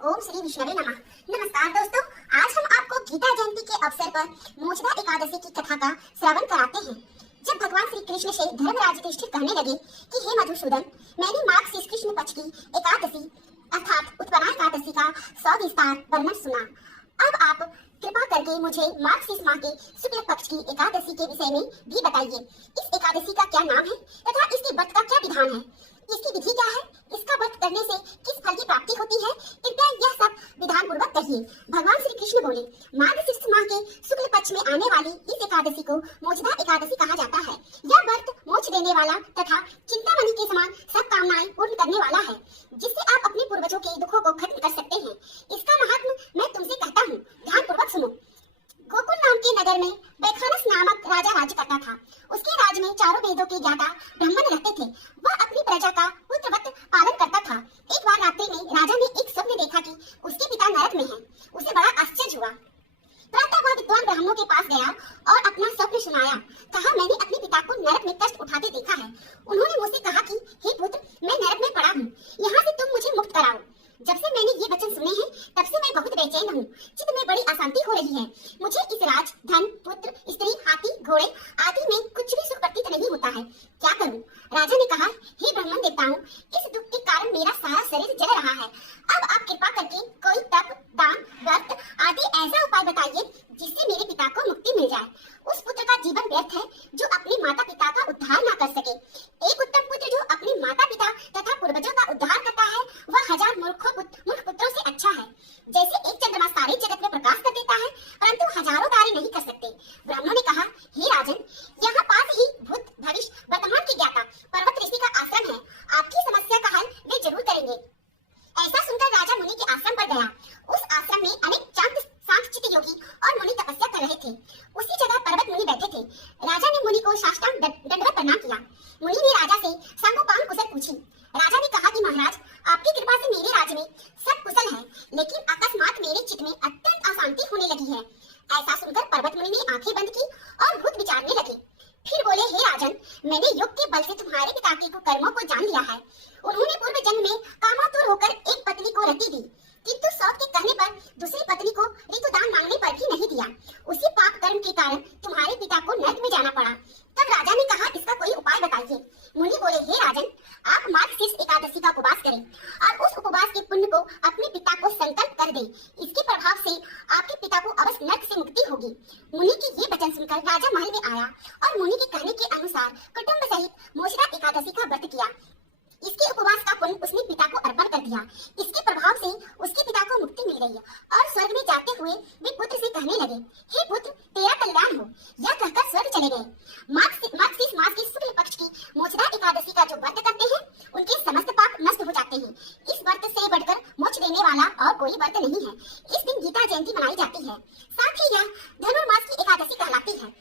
ओम श्री विष्णवे नमः। नमस्कार दोस्तों, आज हम आपको गीता जयंती के अवसर पर मोचदा एकादशी की कथा का श्रवण कराते हैं। जब भगवान श्री कृष्ण से धर्मराज युधिष्ठिर कहने लगे कि हे मधुसूदन, मैंने माघ शेष कृष्ण पक्ष की एकादशी अर्थात उत्पन्ना एकादशी का सविस्तार वर्णन सुना। अब आप कृपा करके मुझे माघ शेष माह के शुक्ल पक्ष की एकादशी के विषय में भी बताइए। इस एकादशी का क्या नाम है तथा इसके व्रत का क्या विधान है, इसकी विधि क्या है, इसका व्रत करने से किस फल की प्राप्ति होती है, कृपया यह सब विधान पूर्वक कहिए। भगवान श्री कृष्ण बोले, माघ शेष माह के शुक्ल पक्ष में आने वाली इस एकादशी को मोचदा एकादशी कहा जाता है। यह व्रत मोक्ष देने वाला तथा चिंतामणि के समान सब कामनाएं पूर्ण करने वाला है, जिससे आप अपने पूर्वजों के दुखों को खत्म कर सकते हैं। इसका महात्म मैं तुमसे कहता हूँ, ध्यान पूर्वक सुनो। गोकुल नाम के नगर में बैखानस नामक राजा राज्य करता था। उसके राज में चारों वेदों के ज्ञाता ब्राह्मण रहते थे। वह अपनी प्रजा का पुत्रवत पालन करता था। एक बार रात्रि में राजा ने एक स्वप्न देखा कि उसके पिता नरक में हैं। उसे बड़ा आश्चर्य हुआ। प्रातः वह विद्वान ब्राह्मणों के पास गया और अपना स्वप्न सुनाया। कहा, मैंने अपने पिता को नरक में कष्ट उठाते देखा है। उन्होंने मुझसे कहा कि हे पुत्र, मैं नरक में पड़ा हूँ, यहाँ से तुम मुझे मुक्त कराओ। जब से मैंने ये वचन सुने हैं तब से मैं बहुत बेचैन हूँ। चित्त में बड़ी अशांति हो रही है। मुझे इस राज, धन, पुत्र, स्त्री, हाथी, घोड़े आदि में कुछ भी सुख प्रतीत नहीं होता है। क्या करूँ? राजा ने कहा, हे ब्राह्मण देवताओं, इस दुख के कारण मेरा सारा शरीर जल रहा है। अब आप कृपा करके कोई तप, दान, व्रत आदि ऐसा उपाय बताइए जिससे मेरे पिता को मुक्ति मिल जाए। उस पुत्र का जीवन व्यर्थ है जो अपने माता पिता का उद्धार न कर सके। एक उत्तम पुत्र जो अपने माता पिता तथा पूर्वजों का उद्धार करता है, वह हजार मूर्ख पुत्रों से अच्छा है। जैसे एक चंद्रमा सारे जगत में प्रकाश कर देता है, परंतु हजारों तारे नहीं कर सकते। ब्राह्मणों ने कहा, हे राजन, यहाँ पास ही भूत, भविष्य, वर्तमान के ज्ञाता पर्वत ऋषि का आश्रम है। आपकी समस्या का हल वे जरूर करेंगे। ऐसा सुनकर राजा मुनि के आश्रम पर गया। उस आश्रम में अनेक शांतचित्त योगी और मुनि तपस्या कर रहे थे। उसी जगह पर्वत मुनि बैठे थे। राजा ने मुनि को साष्टांग दंडवत प्रणाम किया। मुनि ने राजा से सांगोपांग कुशल पूछी। राजा ने कहा कि महाराज, आपकी कृपा से मेरे राज्य में सब कुशल है, लेकिन अकस्मात मेरे चित्त में अत्यंत अशांति होने लगी है। ऐसा सुनकर पर्वत मुनि ने आंखें बंद की और भूत विचारने लगे। फिर बोले, हे राजन, मैंने योग के बल से तुम्हारे पिता के कुकर्मों को जान लिया है। उन्होंने पूर्व जन्म में कामातुर होकर एक पत्नी को रति दी, किंतु शौक के कहने पर दूसरी पत्नी को ऋतुदान मांगने पर भी नहीं दिया। उसी पाप कर्म के कारण तुम्हारे पिता को नरक में जाना पड़ा। तब राजा ने कहा, इसका कोई उपाय बताइए। मुनि बोले, हे राजन, आप माघ शेष एकादशी का उपवास करें और उस उपवास के पुण्य को अपने पिता को संकल्प कर दें। इसके प्रभाव से आपके पिता को अवश्य नरक से मुक्ति होगी। मुनि के ये वचन सुनकर राजा महल में आया और मुनि के कहने के अनुसार कुटुंब सहित मोचदा एकादशी का व्रत किया। इसके उपवास का पुण्य उसने पिता को अर्पण कर दिया। इसके प्रभाव से उसके पिता को मुक्ति मिल गई और स्वर्ग में जाते हुए वे पुत्र से कहने लगे, हे पुत्र, तेरा कल्याण हो। यह कहकर स्वर्ग चले गए। माघ शेष मास की शुक्ल पक्ष की मोचदा एकादशी का जो व्रत करते हैं, उनके समस्त पाप नष्ट हो जाते हैं। इस व्रत से बढ़कर मोक्ष देने वाला और कोई व्रत नहीं है। इस दिन गीता जयंती मनाई जाती है। साथ ही यह धनुर्मास की एकादशी कहलाती है।